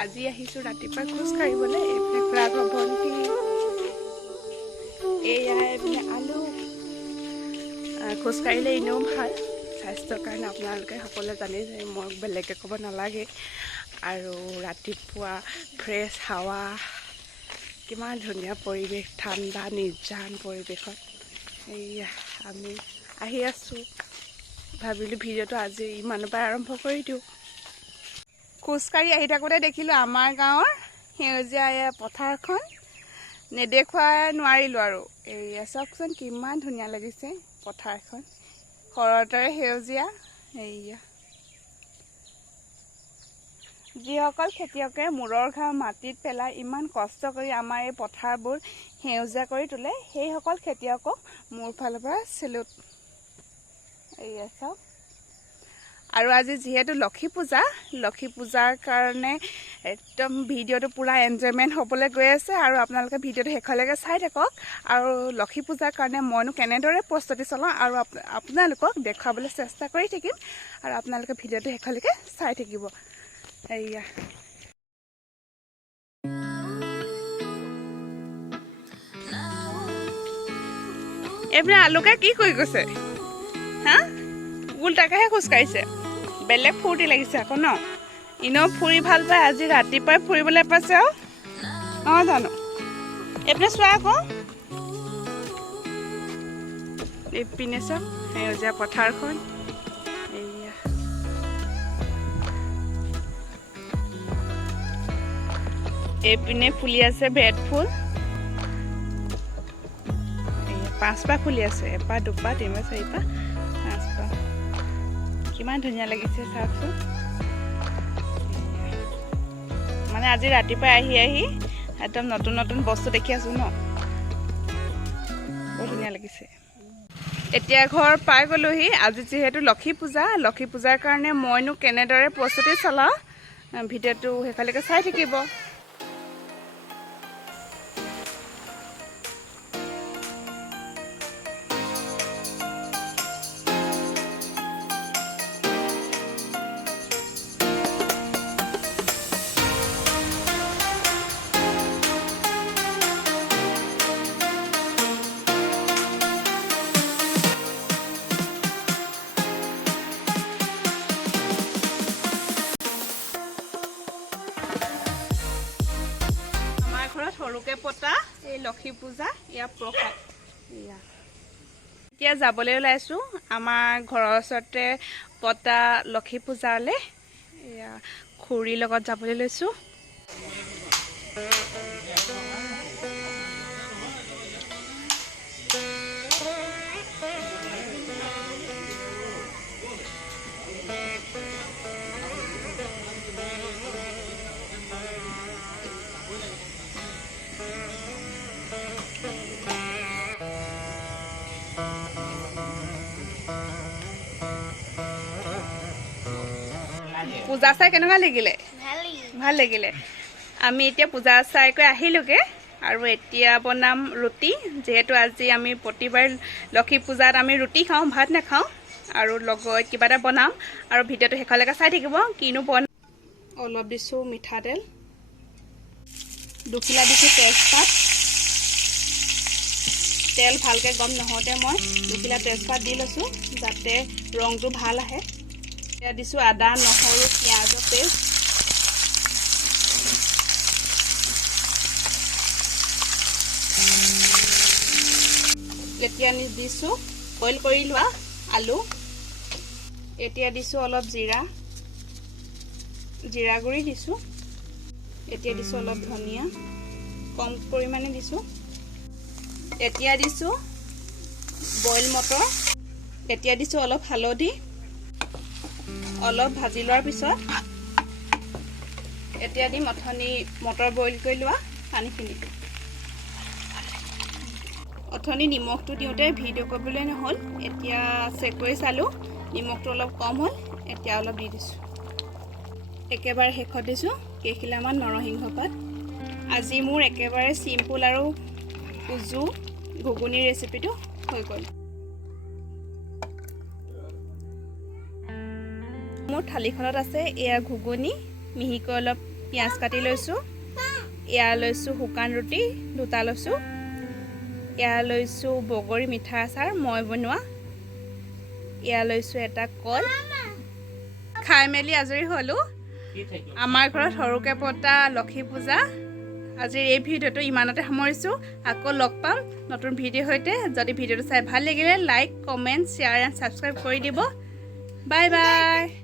আজি আহিছোঁ ৰাতিপুৱা খোজ কাঢ়িবলৈ। এইফালে খুৰাক ভণ্টি এয়া এইপিনে আলু। খোজ কাঢ়িলে এনেও ভাল স্বাস্থ্যৰ কাৰণে, আপোনালোকে সকলোৱে জানেই যে মই বেলেগকৈ ক'ব নালাগে। আৰু ৰাতিপুৱা ফ্ৰেছ হাৱা, কিমান ধুনীয়া পৰিৱেশ, ঠাণ্ডা নিৰ্জন পৰিৱেশত এইয়া আমি আহি আছোঁ। ভাবিলোঁ ভিডিঅ'টো আজি ইমানৰ পৰা আৰম্ভ কৰি দিওঁ। খোজকাঢ়ি আহি থাকোঁতে দেখিলোঁ আমাৰ গাঁৱৰ সেউজীয়া এয়া পথাৰখন, নেদেখুৱাই নোৱাৰিলোঁ আৰু। এয়া চাওকচোন কিমান ধুনীয়া লাগিছে পথাৰখন, শৰতৰে সেউজীয়া। এয়া যিসকল খেতিয়কে মূৰৰ ঘাম মাটিত পেলাই ইমান কষ্ট কৰি আমাৰ এই পথাৰবোৰ সেউজীয়া কৰি তোলে, সেইসকল খেতিয়কক মোৰ ফালৰ পৰা চেলুট। এয়া চাওক। আৰু আজি যিহেতু লক্ষী পূজাৰ কাৰণে একদম ভিডিঅ'টো পূৰা এনজয়মেণ্ট হ'বলৈ গৈ আছে। আৰু আপোনালোকে ভিডিঅ'টো শেষলৈকে চাই থাকক। আৰু লক্ষী পূজাৰ কাৰণে মইনো কেনেদৰে প্ৰস্তুতি চলাওঁ আৰু আপোনালোকক দেখুৱাবলৈ চেষ্টা কৰি থাকিম। আৰু আপোনালোকে ভিডিঅ'টো শেষলৈকে চাই থাকিব। এয়া এইপিনে আলুকে কি কৰি গৈছে হা? উল্টাকেহে খোজকাঢ়িছে। বেলেগ ফূৰ্তি লাগিছে আকৌ ন? এনেও ফুৰি ভাল পায়, আজি ৰাতিপুৱাই ফুৰিবলৈ পাইছে আৰু নহয় জানো? এইপিনে চোৱা আকৌ, এইপিনে চাওক সেউজীয়া পথাৰখন। এইয়া এইপিনে ফুলি আছে ভেট ফুল। এইয়া 5পাহ ফুলি আছে, এপাহ দুপাহ তিনিপাহ চাৰিপাহ 5পাহ। কিমান ধুনীয়া লাগিছে চাওকচোন। মানে আজি ৰাতিপুৱাই আহি একদম নতুন নতুন বস্তু দেখি আছোঁ ন, বৰ ধুনীয়া লাগিছে। এতিয়া ঘৰ পাই গ'লোহি। আজি যিহেতু লক্ষী পূজাৰ কাৰণে মইনো কেনেদৰে প্ৰস্তুতি চলাওঁ, ভিডিঅ'টো সেইফালেকে চাই থাকিব। সৰুকে পতা এই লক্ষী পূজা, ইয়াৰ প্ৰসাদ। এতিয়া যাবলৈ ওলাইছোঁ আমাৰ ঘৰৰ ওচৰতে পতা লক্ষী পূজালৈ। এয়া খুৰীৰ লগত যাবলৈ লৈছোঁ। পূজা চাই কেনেকুৱা লাগিলে? ভাল লাগিলে। আমি এতিয়া পূজা চাইকৈ আহিলোগৈ আৰু এতিয়া বনাম ৰুটি। যিহেতু আজি আমি প্ৰতিবাৰ লক্ষী পূজাত আমি ৰুটি খাওঁ, ভাত নাখাওঁ। আৰু লগত কিবা এটা বনাম আৰু ভিডিঅ'টো শেষলৈকে চাই থাকিব। কিনো বনাম, অলপ দিছোঁ মিঠাতেল, 2 খিলা দিছোঁ তেজপাত। তেল ভালকৈ গৰম নহওঁতে মই 2 খিলা তেজপাত দি লৈছোঁ যাতে ৰংটো ভাল আহে। এতিয়া দিছোঁ আদা নহৰু পিঁয়াজৰ পেষ্ট। এতিয়া দিছোঁ বইল কৰি লোৱা আলু। এতিয়া দিছোঁ অলপ জিৰা গুড়ি দিছোঁ। এতিয়া দিছোঁ অলপ ধনিয়া, কম পৰিমাণে দিছোঁ। এতিয়া দিছোঁ বইল মটৰ। এতিয়া দিছোঁ অলপ হালধি। অলপ ভাজি লোৱাৰ পিছত এতিয়া দিম অথনি মটৰ বইল কৰি লোৱা পানীখিনি। অথনি নিমখটো দিওঁতে ভিডিঅ' কৰিবলৈ নহ'ল, এতিয়া চেক কৰি চালোঁ নিমখটো অলপ কম হ'ল। এতিয়া অলপ দি দিছোঁ। একেবাৰে শেষত দিছোঁ কেইখিলামান নৰসিংহ পাত। আজি মোৰ একেবাৰে চিম্পুল আৰু উজু ঘুগুনিৰ ৰেচিপিটো হৈ গ'ল। মোৰ থালিখনত আছে এয়া ঘুগুনি, মিহিকৈ অলপ পিঁয়াজ কাটি লৈছোঁ, এয়া লৈছোঁ শুকান ৰুটি 2টা লৈছোঁ, এয়া লৈছোঁ বগৰী মিঠা আচাৰ মই বনোৱা, এয়া লৈছোঁ এটা কল। খাই মেলি আজৰি হ'লোঁ। আমাৰ ঘৰত সৰুকৈ পতা লক্ষী পূজা। আজিৰ এই ভিডিঅ'টো ইমানতে সামৰিছোঁ। আকৌ লগ পাম নতুন ভিডিঅ'ৰ সৈতে। যদি ভিডিঅ'টো চাই ভাল লাগিলে like, comment, share and subscribe কৰি দিব। Bye bye.